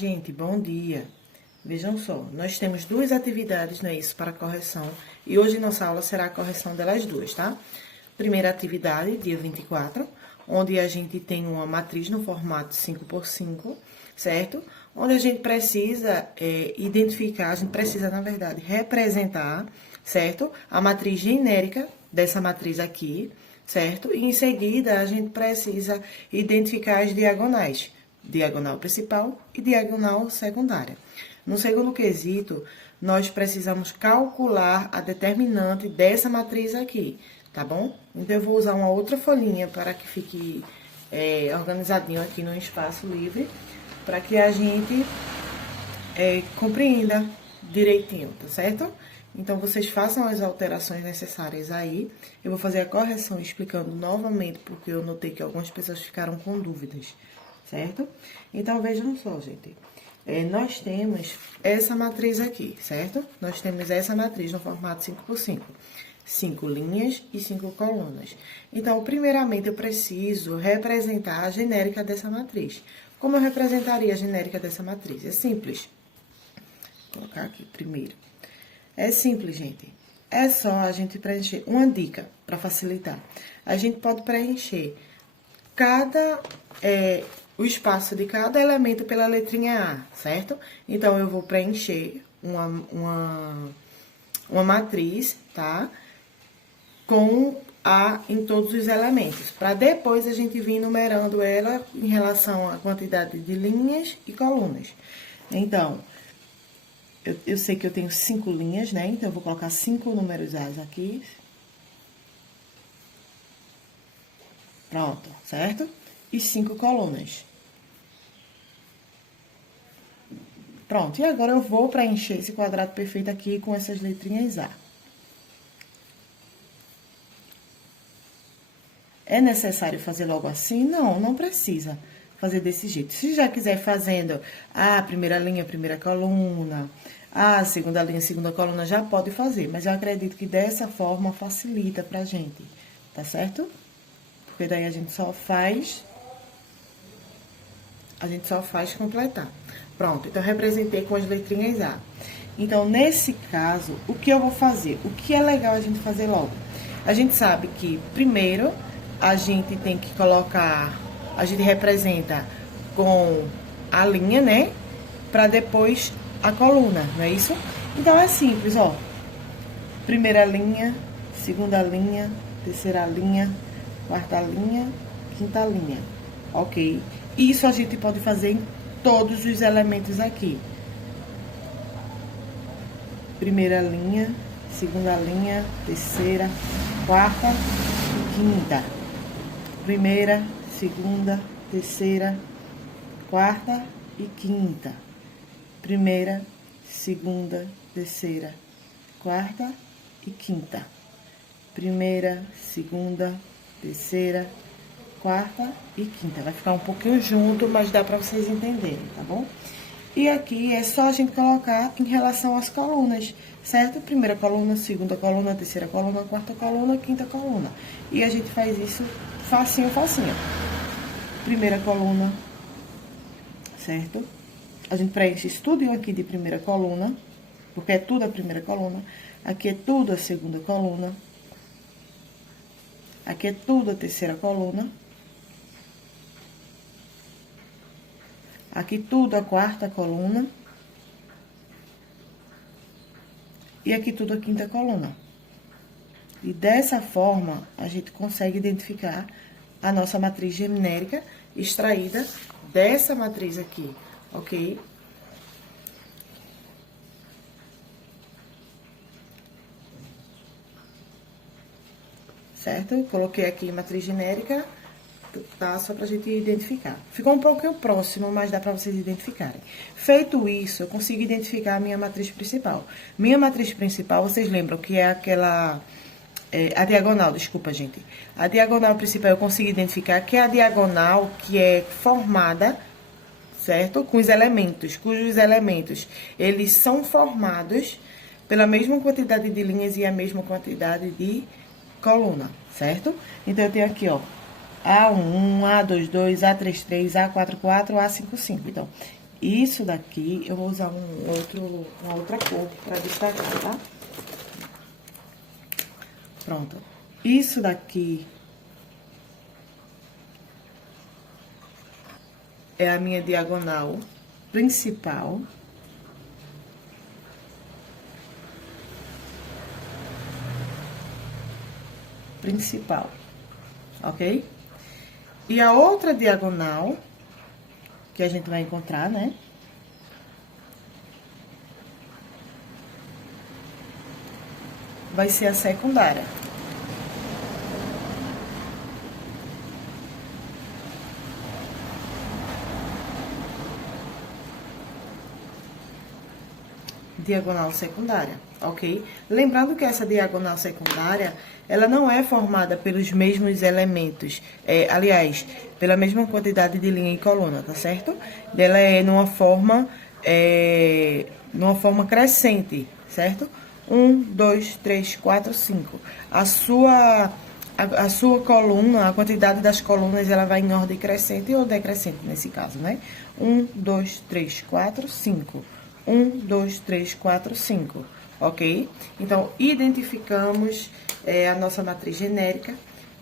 gente, bom dia. Vejam só, nós temos duas atividades, não é isso, para correção. E hoje nossa aula será a correção delas duas, tá? Primeira atividade, dia 24, onde a gente tem uma matriz no formato 5x5, certo? Onde a gente precisa identificar, a gente precisa, na verdade, representar, certo? A matriz genérica dessa matriz aqui, certo? E em seguida, a gente precisa identificar as diagonais. Diagonal principal e diagonal secundária. No segundo quesito, nós precisamos calcular a determinante dessa matriz aqui, tá bom? Então, eu vou usar uma outra folhinha para que fique organizadinho aqui no espaço livre, para que a gente compreenda direitinho, tá certo? Então, vocês façam as alterações necessárias aí. Eu vou fazer a correção explicando novamente, porque eu notei que algumas pessoas ficaram com dúvidas, certo? Então, vejam só, gente. Nós temos essa matriz aqui, certo? Nós temos essa matriz no formato 5x5. 5 linhas e 5 colunas. Então, primeiramente, eu preciso representar a genérica dessa matriz. Como eu representaria a genérica dessa matriz? É simples. Vou colocar aqui primeiro. É simples, gente. É só a gente preencher uma dica para facilitar. A gente pode preencher o espaço de cada elemento pela letrinha A, certo? Então, eu vou preencher uma matriz, tá? Com A em todos os elementos, para depois a gente vir numerando ela em relação à quantidade de linhas e colunas. Então, eu sei que eu tenho 5 linhas, né? Então, eu vou colocar 5 números A's aqui. Pronto, certo? E 5 colunas. Pronto, e agora eu vou preencher esse quadrado perfeito aqui com essas letrinhas A. É necessário fazer logo assim? Não, não precisa fazer desse jeito. Se já quiser fazendo a primeira linha, primeira coluna, a segunda linha, segunda coluna, já pode fazer. Mas eu acredito que dessa forma facilita pra gente, tá certo? Porque daí a gente só faz completar. Pronto, então, eu representei com as letrinhas A. Então, nesse caso, o que eu vou fazer? O que é legal a gente fazer logo? A gente sabe que, primeiro, a gente tem que colocar... A gente representa com a linha, né? Pra depois a coluna, não é isso? Então, é simples, ó. Primeira linha, segunda linha, terceira linha, quarta linha, quinta linha. Ok? Isso a gente pode fazer em todos os elementos aqui. Primeira linha, segunda linha, terceira, quarta e quinta. Primeira, segunda, terceira, quarta e quinta. Primeira, segunda, terceira, quarta e quinta. Primeira, segunda, terceira, quarta e quinta. Vai ficar um pouquinho junto, mas dá pra vocês entenderem, tá bom? E aqui é só a gente colocar em relação às colunas, certo? Primeira coluna, segunda coluna, terceira coluna, quarta coluna, quinta coluna. E a gente faz isso facinho, facinho. Primeira coluna, certo? A gente preenche isso tudo aqui de primeira coluna, porque é tudo a primeira coluna. Aqui é tudo a segunda coluna. Aqui é tudo a terceira coluna. Aqui tudo a quarta coluna. E aqui tudo a quinta coluna. E dessa forma, a gente consegue identificar a nossa matriz genérica extraída dessa matriz aqui, ok? Certo? Eu coloquei aqui matriz genérica, tá? Só pra gente identificar. Ficou um pouquinho próximo, mas dá pra vocês identificarem. Feito isso, eu consigo identificar a minha matriz principal. Minha matriz principal, vocês lembram que é aquela... a diagonal, desculpa, gente. A diagonal principal eu consigo identificar que é a diagonal que é formada, certo? Com os elementos, cujos elementos, eles são formados pela mesma quantidade de linhas e a mesma quantidade de coluna, certo? Então, eu tenho aqui, ó, A11, A22, A33, A44, A55. Então, isso daqui, eu vou usar uma outra cor pra destacar, tá? Pronto. Isso daqui é a minha diagonal principal. Ok? E a outra diagonal que a gente vai encontrar, né? Vai ser a secundária. Diagonal secundária, ok? Lembrando que essa diagonal secundária, ela não é formada pelos mesmos elementos, aliás, pela mesma quantidade de linha e coluna, tá certo? Ela é numa forma crescente, certo? 1, 2, 3, 4, 5. A sua coluna, a quantidade das colunas, ela vai em ordem crescente ou decrescente, nesse caso, né? 1, 2, 3, 4, 5. 1, 2, 3, 4, 5, ok? Então, identificamos a nossa matriz genérica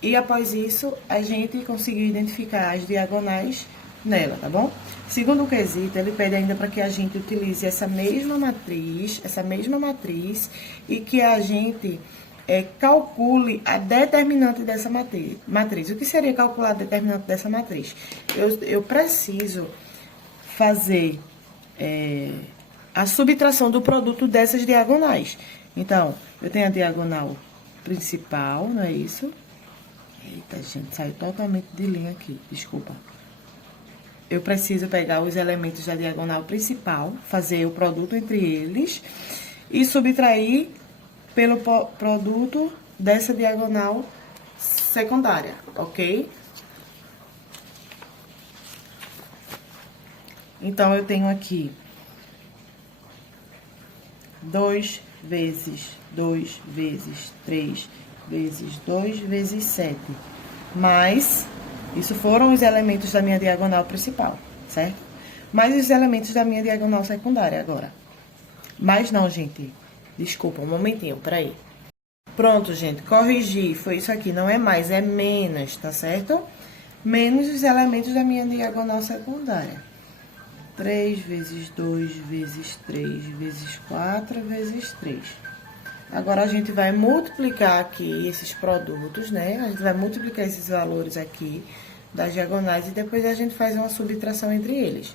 e, após isso, a gente conseguiu identificar as diagonais nela, tá bom? Segundo o quesito, ele pede ainda para que a gente utilize essa mesma matriz e que a gente calcule a determinante dessa matriz. O que seria calcular a determinante dessa matriz? Eu preciso fazer a subtração do produto dessas diagonais. Então, eu tenho a diagonal principal, não é isso? Eita, gente, saiu totalmente de linha aqui, desculpa. Eu preciso pegar os elementos da diagonal principal, fazer o produto entre eles e subtrair pelo produto dessa diagonal secundária, ok? Então, eu tenho aqui 2 vezes 2 vezes 3 vezes 2 vezes 7. Mais, isso foram os elementos da minha diagonal principal, certo? Mais os elementos da minha diagonal secundária agora. Mais não, gente. Desculpa, um momentinho, peraí. Pronto, gente, corrigi. Foi isso aqui, não é mais, é menos, tá certo? Menos os elementos da minha diagonal secundária. 3 vezes 2 vezes 3 vezes 4 vezes 3. Agora, a gente vai multiplicar aqui esses produtos, né? A gente vai multiplicar esses valores aqui das diagonais e depois a gente faz uma subtração entre eles.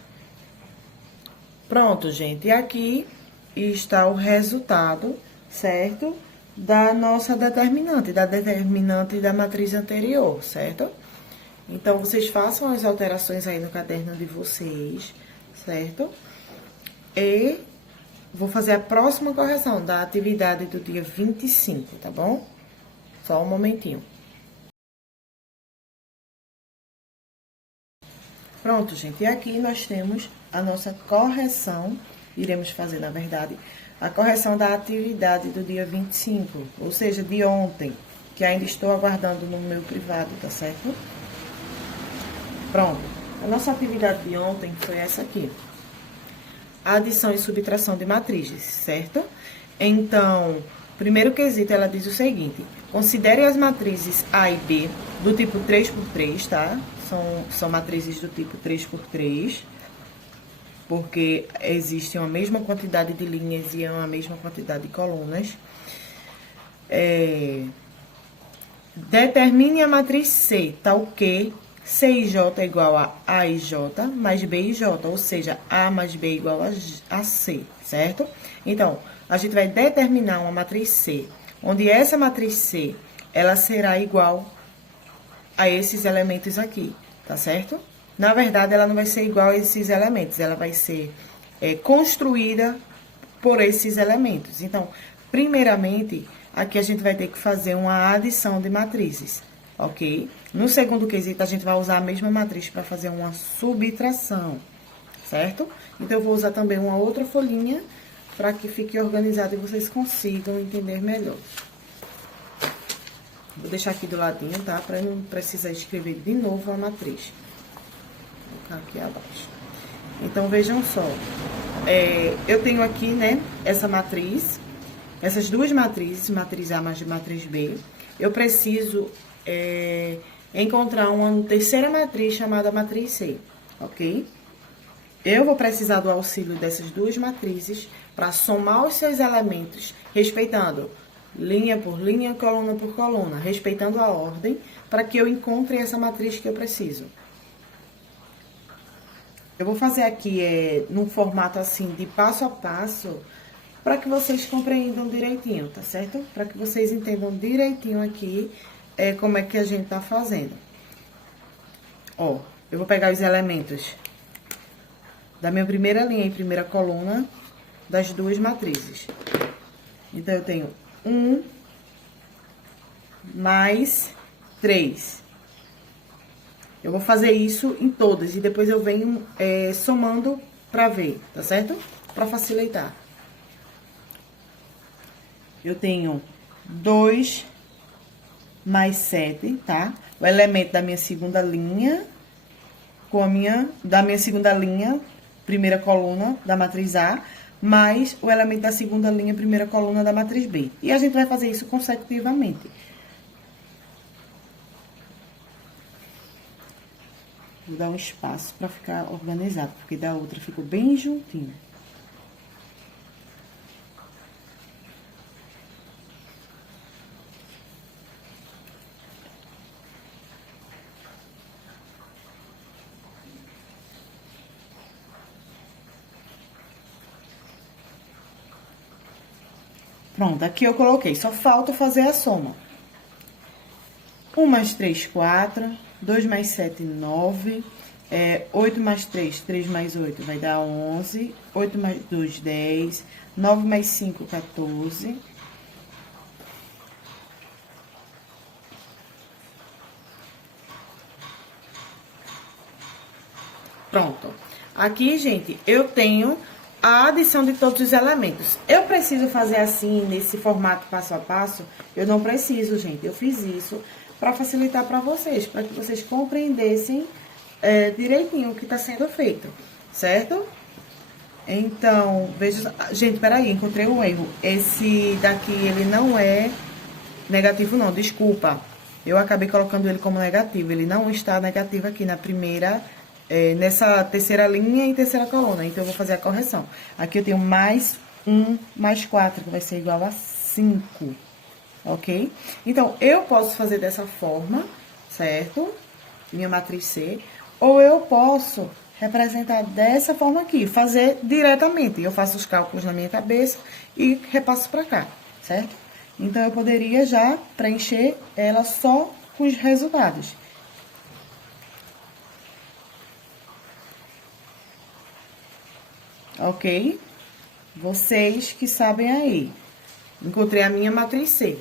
Pronto, gente. E aqui está o resultado, certo? Da nossa determinante, da determinante da matriz anterior, certo? Então, vocês façam as alterações aí no caderno de vocês, certo? E vou fazer a próxima correção da atividade do dia 25, tá bom? Só um momentinho. Pronto, gente. E aqui nós temos a nossa correção. Iremos fazer, na verdade, a correção da atividade do dia 25, ou seja, de ontem, que ainda estou aguardando no meu privado, tá certo? Pronto. A nossa atividade de ontem foi essa aqui. Adição e subtração de matrizes, certo? Então, primeiro quesito, ela diz o seguinte: considere as matrizes A e B do tipo 3×3, tá? São matrizes do tipo 3×3, porque existe uma mesma quantidade de linhas e uma mesma quantidade de colunas. Determine a matriz C, tal que C e J é igual a e J mais B e J, ou seja, A mais B é igual a C, certo? Então, a gente vai determinar uma matriz C, onde essa matriz C, ela será igual a esses elementos aqui, tá certo? Na verdade, ela não vai ser igual a esses elementos, ela vai ser construída por esses elementos. Então, primeiramente, aqui a gente vai ter que fazer uma adição de matrizes, ok? No segundo quesito, a gente vai usar a mesma matriz para fazer uma subtração, certo? Então, eu vou usar também uma outra folhinha para que fique organizado e vocês consigam entender melhor. Vou deixar aqui do ladinho, tá? Para não precisar escrever de novo a matriz. Vou colocar aqui abaixo. Então, vejam só. Eu tenho aqui, né, essa matriz, essas duas matrizes, matriz A mais matriz B. Eu preciso encontrar uma terceira matriz chamada matriz C, ok? Eu vou precisar do auxílio dessas duas matrizes para somar os seus elementos, respeitando linha por linha, coluna por coluna, respeitando a ordem, para que eu encontre essa matriz que eu preciso. Eu vou fazer aqui num formato assim de passo a passo, para que vocês compreendam direitinho, tá certo? Para que vocês entendam direitinho aqui como é que a gente tá fazendo. Ó, eu vou pegar os elementos da minha primeira linha e primeira coluna das duas matrizes. Então, eu tenho 1 mais 3. Eu vou fazer isso em todas e depois eu venho somando pra ver, tá certo? Pra facilitar. Eu tenho 2 mais 7, tá? O elemento da minha segunda linha com da minha segunda linha, primeira coluna da matriz A, mais o elemento da segunda linha, primeira coluna da matriz B. E a gente vai fazer isso consecutivamente. Vou dar um espaço para ficar organizado, porque da outra ficou bem juntinho. Pronto, aqui eu coloquei, só falta fazer a soma. 1 mais 3, 4. 2 mais 7, 9. 8 mais 3, 3 mais 8 vai dar 11. 8 mais 2, 10. 9 mais 5, 14. Pronto. Aqui, gente, eu tenho a adição de todos os elementos. Eu preciso fazer assim, nesse formato passo a passo? Eu não preciso, gente. Eu fiz isso para facilitar para vocês, para que vocês compreendessem direitinho o que está sendo feito, certo? Então, veja... Gente, peraí, encontrei um erro. Esse daqui, ele não é negativo, não, desculpa. Eu acabei colocando ele como negativo. Ele não está negativo aqui na primeira... nessa terceira linha e terceira coluna. Então, eu vou fazer a correção. Aqui eu tenho mais 1 mais 4, que vai ser igual a 5. Ok? Então, eu posso fazer dessa forma, certo? Minha matriz C. Ou eu posso representar dessa forma aqui, fazer diretamente. Eu faço os cálculos na minha cabeça e repasso pra cá, certo? Então, eu poderia já preencher ela só com os resultados. Ok? Vocês que sabem aí. Encontrei a minha matriz C,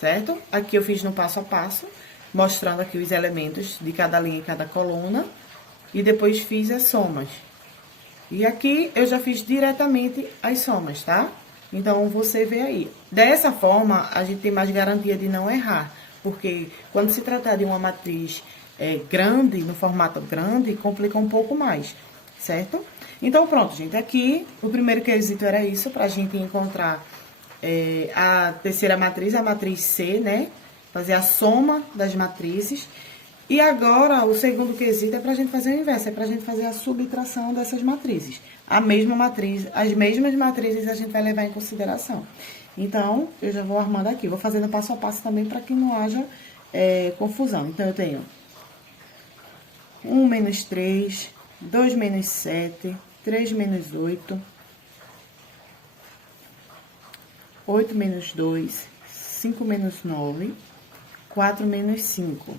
certo? Aqui eu fiz no passo a passo, mostrando aqui os elementos de cada linha e cada coluna. E depois fiz as somas. E aqui eu já fiz diretamente as somas, tá? Então, você vê aí. Dessa forma, a gente tem mais garantia de não errar. Porque quando se tratar de uma matriz grande, no formato grande, complica um pouco mais, certo? Então, pronto, gente. Aqui, o primeiro quesito era isso, pra gente encontrar a terceira matriz, a matriz C, né? Fazer a soma das matrizes. E agora, o segundo quesito é pra gente fazer o inverso, é pra gente fazer a subtração dessas matrizes. A mesma matriz, as mesmas matrizes a gente vai levar em consideração. Então, eu já vou armando aqui, vou fazendo passo a passo também para que não haja confusão. Então, eu tenho 1 menos 3, 2 menos 7, 3 menos 8, 8 menos 2, 5 menos 9, 4 menos 5.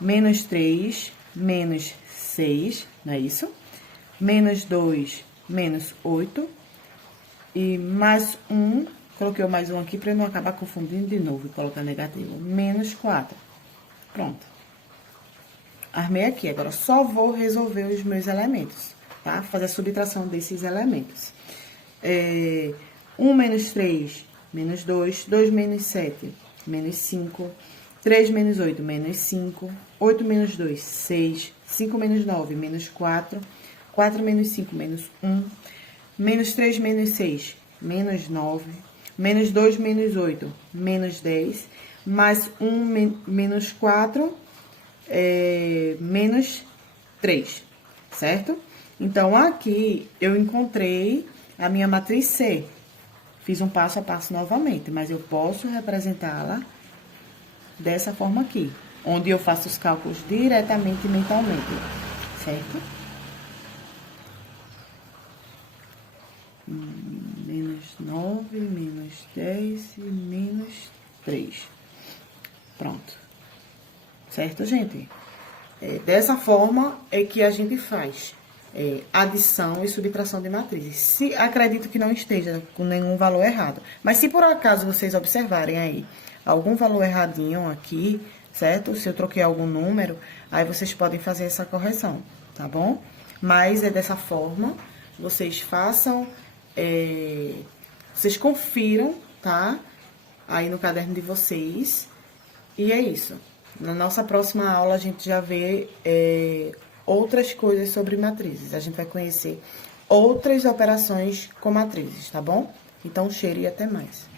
Menos 3, menos 6, não é isso? Menos 2, menos 8. E mais 1, coloquei o mais 1 aqui para não acabar confundindo de novo e colocar negativo. Menos 4. Pronto. Armei aqui, agora só vou resolver os meus elementos, tá? Fazer a subtração desses elementos. 1 menos 3, menos 2. 2 menos 7, menos 5. 3 menos 8, menos 5. 8 menos 2, 6. 5 menos 9, menos 4. 4 menos 5, menos 1. Menos 3, menos 6, menos 9. Menos 2, menos 8, menos 10. Mais 1, menos 4, menos 3, certo? Então, aqui eu encontrei a minha matriz C. Fiz um passo a passo novamente, mas eu posso representá-la dessa forma aqui, onde eu faço os cálculos diretamente mentalmente, certo? Menos 9, menos 10 e menos 3. Pronto. Certo, gente? Dessa forma é que a gente faz adição e subtração de matrizes. Acredito que não esteja com nenhum valor errado. Mas se por acaso vocês observarem aí algum valor erradinho aqui, certo? Se eu troquei algum número, aí vocês podem fazer essa correção, tá bom? Mas é dessa forma, vocês façam, vocês confiram, tá? Aí no caderno de vocês. E é isso. Na nossa próxima aula, a gente já vê outras coisas sobre matrizes. A gente vai conhecer outras operações com matrizes, tá bom? Então, cheiro e até mais.